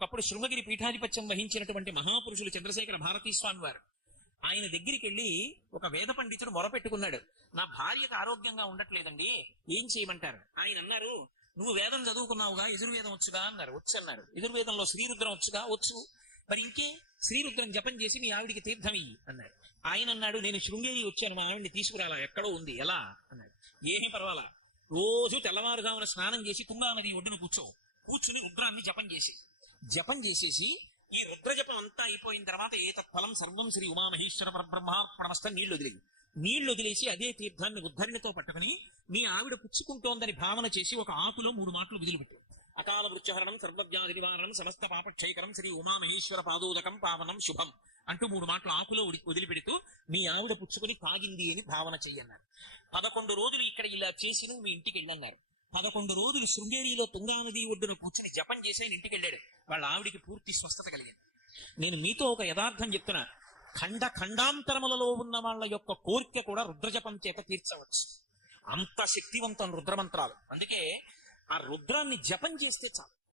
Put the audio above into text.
ఒకప్పుడు శృంగగిరి పీఠాధిపత్యం వహించినటువంటి మహాపురుషులు చంద్రశేఖర భారతీ స్వామి వారు ఆయన దగ్గరికి వెళ్ళి ఒక వేద పండితుడు మొరపెట్టుకున్నాడు, నా భార్యకు ఆరోగ్యంగా ఉండట్లేదండి, ఏం చేయమంటారు? ఆయన అన్నారు, నువ్వు వేదం చదువుకున్నావుగా, యజుర్వేదం వచ్చుగా అన్నారు. వచ్చు అన్నారు. యజుర్వేదంలో శ్రీరుద్రం వచ్చుగా? వచ్చు. మరి ఇంకే, శ్రీరుద్రం జపం చేసి మీ ఆవిడికి తీర్థం ఇయ్యి అన్నాడు. ఆయన అన్నాడు, నేను శృంగేరి వచ్చాను, మా ఆవిడిని తీసుకురాలా, ఎక్కడో ఉంది, ఎలా అన్నాడు. ఏమీ పర్వాలా, రోజు తెల్లవారుజామున స్నానం చేసి తుంగా నది ఒడ్డున కూర్చుని రుద్రాన్ని జపం చేసేసి ఈ రుద్ర జపం అంతా అయిపోయిన తర్వాత ఏతత్ఫలం సర్వం శ్రీ ఉమామహేశ్వర పరబ్రహ్మార్పణమస్త నీళ్లు వదిలేసి అదే తీర్థాన్ని ఉద్ధరణితో పట్టుకుని మీ ఆవిడ పుచ్చుకుంటోందని భావన చేసి ఒక ఆకులో 3 మాటలు విదిలిపెట్టారు. అకాల వృక్షహరణం, సర్వవ్యాధి నివారణం, సమస్త పాపక్షయకరం, శ్రీ ఉమామహేశ్వర పాదోదకం పావనం శుభం అంటూ 3 మాటలు ఆకులో వదిలిపెడుతూ మీ ఆవిడ పుచ్చుకుని తాగింది అని భావన చెయ్యన్నారు. 11 రోజులు ఇక్కడ ఇలా చేసి నువ్వు మీ ఇంటికి వెళ్ళన్నారు. 11 రోజులు శృంగేరిలో తుంగానది ఒడ్డున కూర్చుని జపం చేసి ఆయన ఇంటికి వెళ్ళాడు. వాళ్ళ ఆవిడికి పూర్తి స్వస్థత కలిగింది. నేను మీతో ఒక యథార్థం చెప్తున్నా, ఖండాంతరములలో ఉన్న వాళ్ళ యొక్క కోరిక కూడా రుద్రజపం చేత తీర్చవచ్చు. అంత శక్తివంతం రుద్రమంత్రాలు. అందుకే ఆ రుద్రాన్ని జపం చేస్తే చాలు.